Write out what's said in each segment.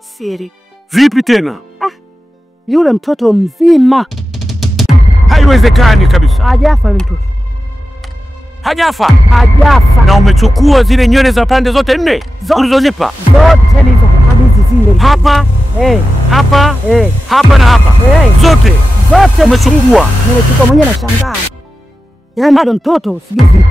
Siri. Vipi tena? Yule mtoto mzima. Haiwezekani kabisa. Hajafa mtoto. Hajafa? Hajafa. Na umechukua zile nywele za pande zote 4 ulizonipa? Zote nilizokukabidhi zile. Hapa, hapa, hapa na hapa. Zote umechukua. Nimechukua mwenyewe nashangaa. Yaani bado mtoto sijui vipi.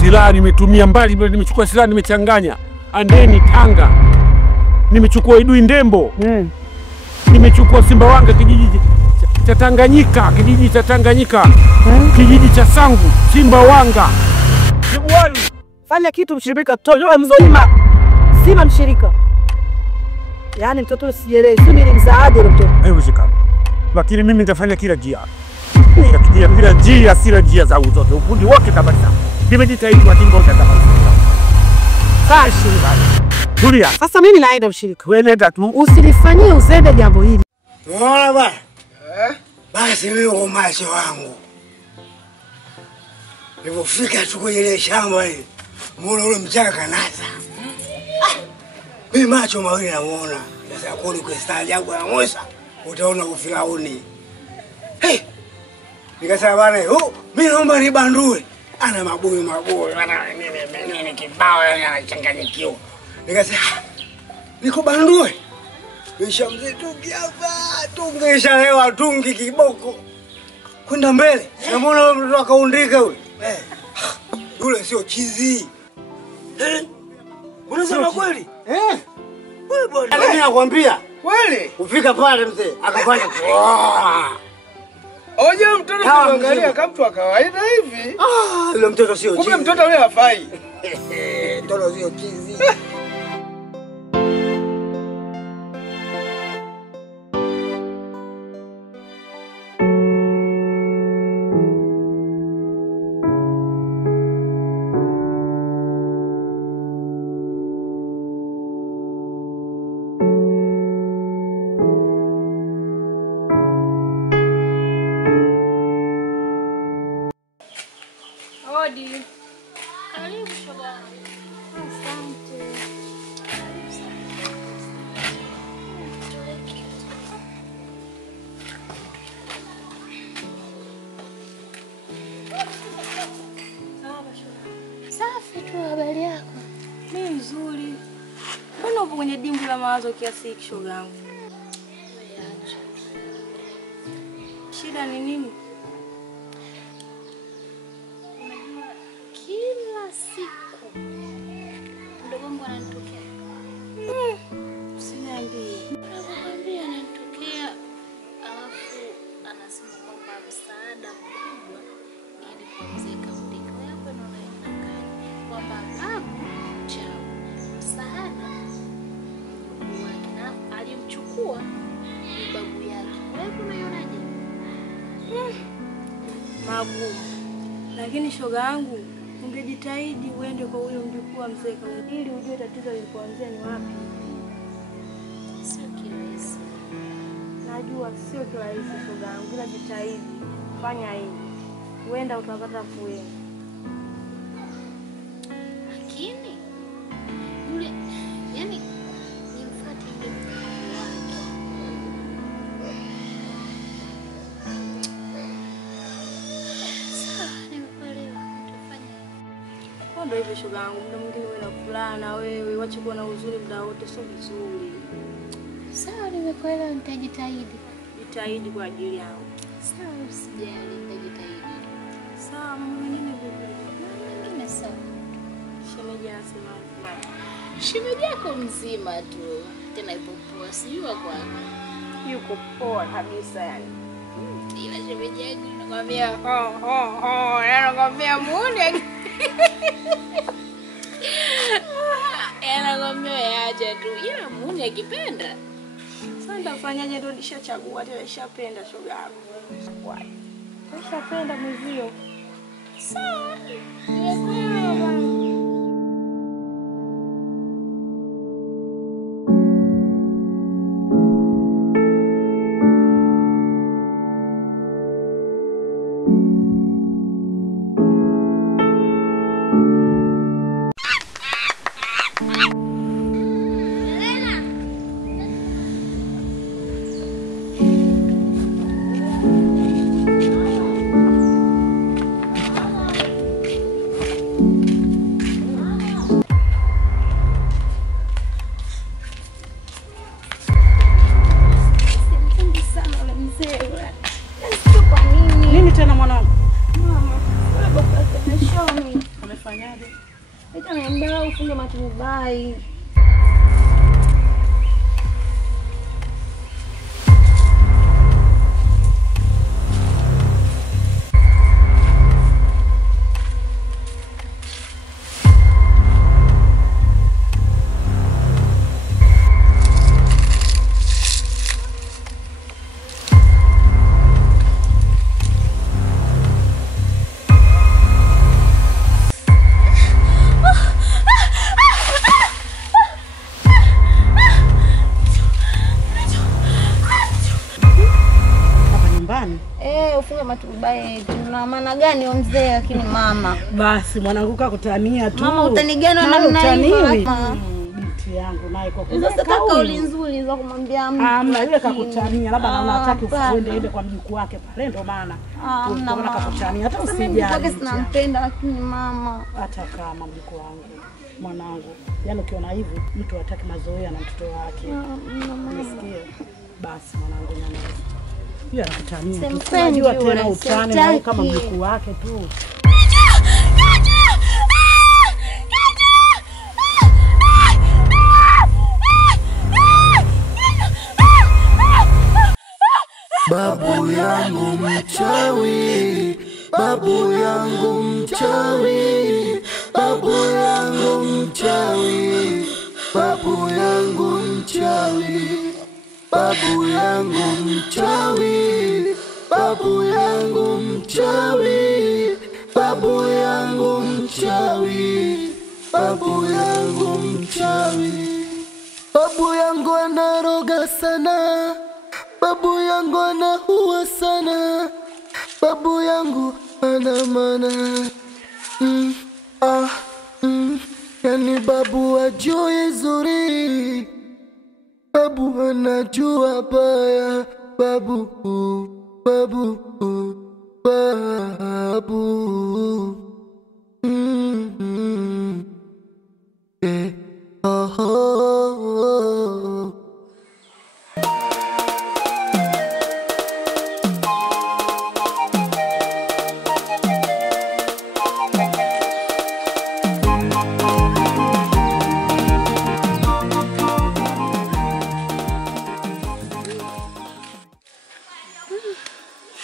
Silaha nimetumia mbali, nimechukua silaha nimechanganya. Andeni Tanga. Nimechukua Idui Ndembo. Nimechukua Simbawanga kijiji cha Tanganyika, kijiji cha Tanganyika. Kijiji cha Sangu, Simbawanga. Jibuani. Fanya kitu mshirika mtoto mzima. Sima mshirika. Yaani mtoto sielewi, sio ni msaada yule mtoto. Haiwezekani. Lakini mimi nitafanya kila njia. Kila njia, sila njia za uzote. Ufundi wote kabisa. Nimejitahidi kwa timbo za kabisa. Sashi. Tulia. Sasa mimi naenda mshirika. Wewe nenda tu. Usilifanyie uzembe jambo hili. Unaona bwana? Basi mimi macho wangu. Nilipofika tu kwenye ile shamba ile, muone ule mchanga kanasa. Mimi macho mawili namuona. Sasa kuli kwa staajabu ya Musa, utaona ufirauni. Nikasema bwana, mimi naomba nibandue. Ana mabuyu, ana nini kibao anachanganyikiwa. Nikasema nikubandue. Nishamzi tungi hapa, tungisha lewa tungi kiboko. Kwenda mbele. Namuona yule mtoto akaundika yule. Yule sio chizi. Unasema kweli? Wewe bwana. Mimi nakwambia. Kweli? Ufika pale mzee, akafanya Oje mtoto tuangalia kama mtu wa kawaida hivi. Yule mtoto sio chizi. Kumbe mtoto yule hafai. Mtoto sio chizi. Karibu shoga. Asante. Safi tu, habari yako? Mimi nzuri. Mbona upo kwenye dimbwi la mawazo kiasi hiki shoga yangu? Shida ni nini? Kila siku mdogo wangu ananitokea. Usiniambie. Nakwambia ananitokea, alafu anasema kwamba msaada mkubwa ni kumzeka mdika. Wewe hapo unaona gani? Kwamba babu chao msaada wake na alimchukua ni babu yake. Wewe unaionaje? Magumu. Lakini shoga yangu, ungejitahidi uende kwa huyo mjukuu wa mzee ili ujue tatizo lilipoanzia ni wapi. Sio kirahisi. Najua sio kirahisi shoga yangu, ila jitahidi. Fanya hivi. Uenda utapata fueni. Lakini yule yani nimfuate yule mjukuu wake. Ndio hivyo shoga yangu, muda mwingine wewe na furaha na wewe, wacha kuwa na huzuni muda wote, sio vizuri. Sawa, nimekuelewa, nitajitahidi. Jitahidi kwa ajili yangu. Sawa, usijali, nitajitahidi. Sawa, mama mwingine vipi? Mimi sawa. Shemeji anasema shemeji yako mzima tu, tena ipo poa, sijui kwako. Yuko poa kabisa yani. Ila shemeji yangu nakwambia nakwambia muone. Nakwambia yaacha tu, ila muone akipenda. Sasa nitafanyaje? Ndio nishachagua tena, nishapenda shoga yangu. Why? Nishapenda mwezio. Sawa. Nimekuelewa. Ita niambia ufunge matubai. Ufunge matubai. Tuna maana gani mzee lakini mama? Basi mwanangu kakutania tu. Mama utanigana namna hiyo. Binti yangu naye kwa hizo sasa kauli nzuri za kumwambia mtu. Amna yule kakutania labda anaona hataki uende kwa mjukuu wake pale ndo maana. Tunaona kakutania hata usijali. Mimi sinampenda lakini mama hata kama mjukuu wangu mwanangu. Yaani ukiona hivi mtu hataki mazoea na mtoto wake. Unasikia? Basi mwanangu nyama. Pia anatania. Unajua tena utani na kama mjukuu wake tu. Babu yangu mchawi, babu yangu mchawi, babu yangu mchawi, babu yangu mchawi, babu yangu mchawi, babu yangu mchawi, babu yangu mchawi, babu yangu mchawi, babu yangu anaroga sana. Babu yangu anaua sana. Babu yangu ana maana. Yani babu ajui zuri. Babu anajua baya. Babu.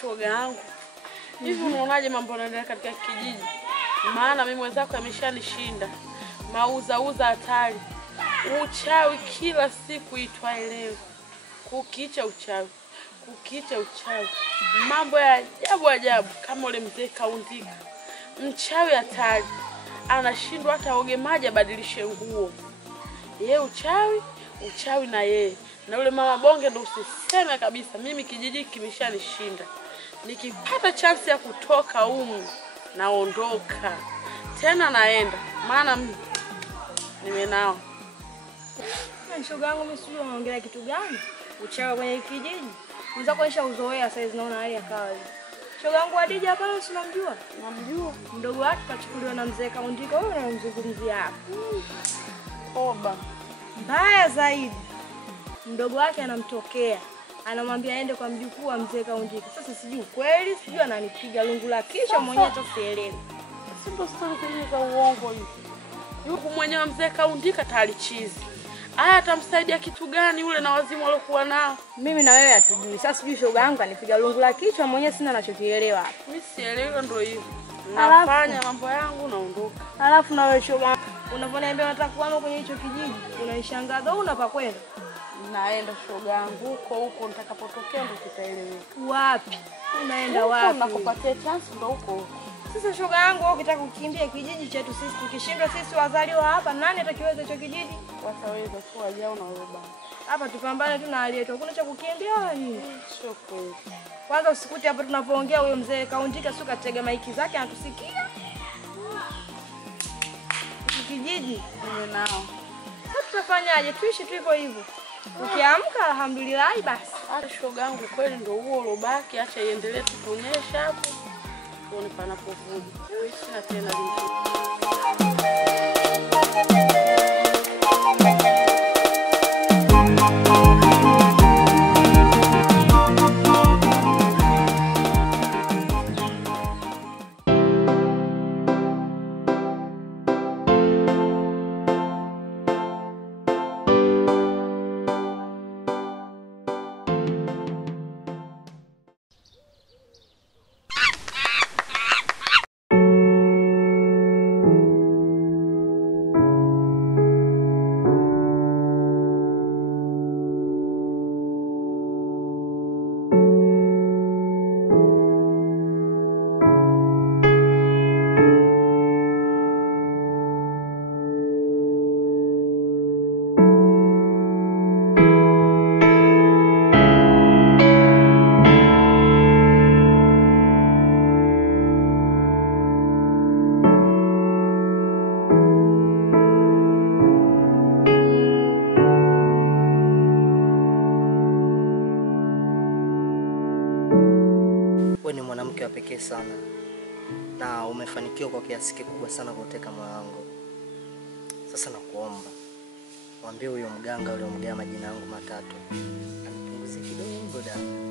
Shoga yangu. Hivi unaonaje mambo yanaendelea katika kijiji? Maana mimi mwenzako ameshanishinda. Mauza hatari. Uchawi kila siku itwaye leo. Kukicha uchawi. Mambo ya ajabu kama ule mzee Kaundika. Mchawi hatari. Anashindwa hata oge maji abadilishe nguo. Yeye uchawi na yeye. Na ule mama bonge ndo usiseme kabisa, mimi kijiji kimeshanishinda. Nikipata chance ya kutoka humu naondoka. Tena naenda. Maana mimi nimenao. Shoga yangu mimi sijui unaongelea kitu gani? Uchawi kwenye kijiji. Unaweza kuonyesha uzoea sasa naona hali ya kawaida. Shoga yangu Hadija hapa unamjua? Namjua. Mdogo wake kachukuliwa na mzee Kaundika. Wewe unamzungumzia hapa. Oba. Mbaya zaidi. Mdogo wake anamtokea. Anamwambia aende kwa mjukuu wa mzee Kaundika. Sasa sijui kweli, sijui ananipiga lungu la kichwa mwenyewe hata sielewi. Sio story za uongo hivi. Yuko mwenyewe mzee Kaundika tayari chizi. Aya atamsaidia kitu gani yule na wazimu waliokuwa nao? Mimi na wewe hatujui. Sasa sijui shoga yangu anipiga lungu la kichwa mwenyewe sina anachokielewa hapa. Mimi sielewi ndio hivyo. Nafanya mambo yangu naondoka. Alafu na wewe shoga unavoniambia unataka kuhama kwenye hicho kijiji, unaishangaza una pa kwenda? Naenda shoga yangu huko nitakapotokea ndio kitaeleweka. Wapi? Unaenda wapi? Nakupatia chance ndio huko. Sasa shoga yangu wewe ukitaka kukimbia kijiji chetu sisi tukishindwa sisi wazaliwa hapa nani atakiweza hicho kijiji? Wataweza tu wajao na wewe bana. Hapa tupambane tu na hali yetu. Hakuna cha kukimbia wala nini? Sio kweli. Kwanza usikute hapa tunapoongea huyo mzee Kaundika sio katega maiki zake anatusikia. Kijiji nao. Sasa tutafanyaje? Tuishi tu hivyo hivyo. Ukiamka alhamdulillah basi. Hata shoga yangu kweli ndio huo ulobaki, acha iendelee kutuonyesha hapo. Tuone panapovuja. Sina tena pekee sana. Na umefanikiwa kwa kiasi kikubwa sana kuteka moyo wangu. Sasa nakuomba mwambie huyo mganga uliomgea majina yangu matatu anipunguzie kidogo damu.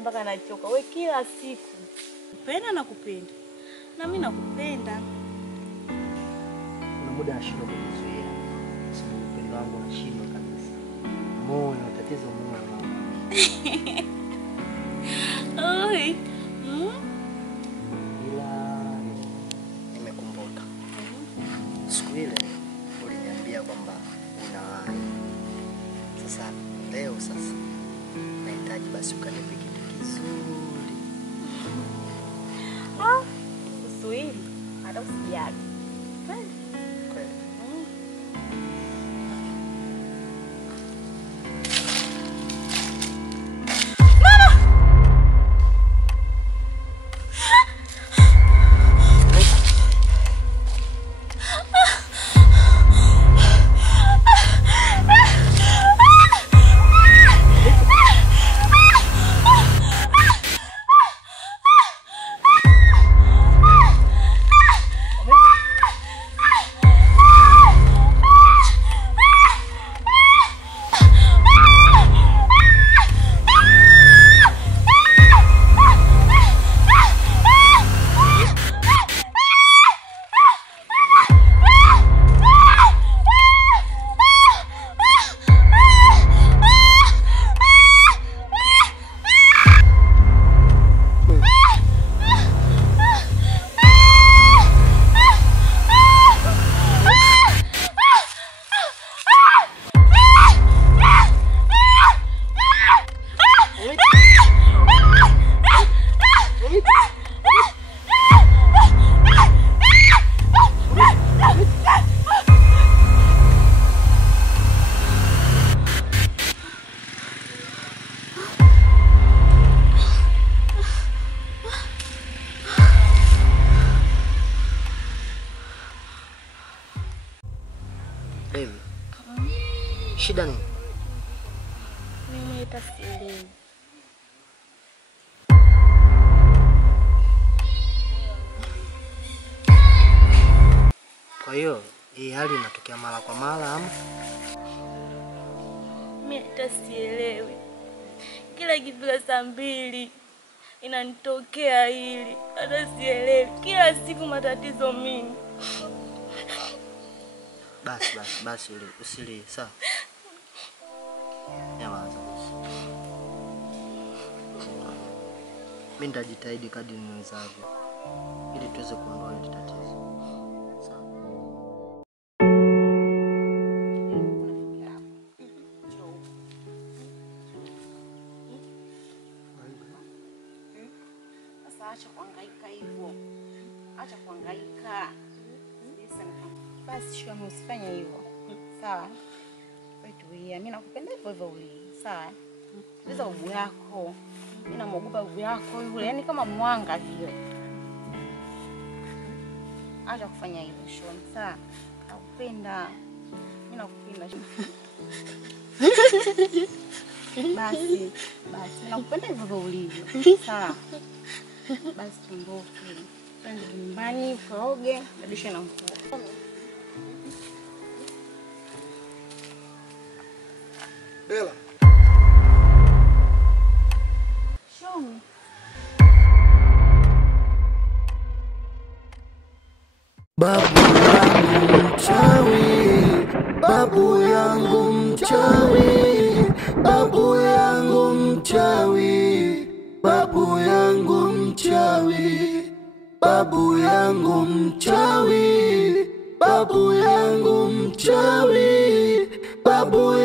Mpaka nachoka. Wewe kila siku kupenda na kupenda. Na mimi nakupenda. Kuna muda nashindwa kujizuia. Sababu upendo wangu unashindwa kabisa. Moyo, tatizo moyo. Oi. Ila nimekumbuka. Siku ile uliniambia kwamba unawahi. Sasa leo nahitaji basi ukanipe kitu kizuri. Uswahili hata usijali. Kweli. Baby. Shida nini? Mimi nitafikiria. Kwa hiyo, hii hali inatokea mara kwa mara ama? Mimi nitasielewi. Kila ikifika saa 2 inanitokea hili. Hata sielewi. Kila siku matatizo mimi. Basi usili sawa. Nyamaza. Mimi nitajitahidi kadri niwezavyo ili tuweze kuondoa hili tatizo. Sawa. Sasa acha kuhangaika hivyo. Acha kuhangaika. Basi shikamoo, usifanye hivyo. Sawa? Wewe mimi nakupenda hivyo hivyo ulivyo. Sawa? Tuliza ubu yako. Mimi namuogopa ubu yako yule, yani kama mwanga vile. Acha kufanya hivyo Shoni. Sawa? Nakupenda. Mimi nakupenda. Basi mimi nakupenda hivyo hivyo ulivyo. Sawa? Basi tuondoke. Twende nyumbani, kaoge, badishe na nguo. Bella. Shoni. Babu yangu mchawi, babu yangu mchawi, babu yangu mchawi, babu yangu mchawi, babu yangu mchawi, babu yangu mchawi, babu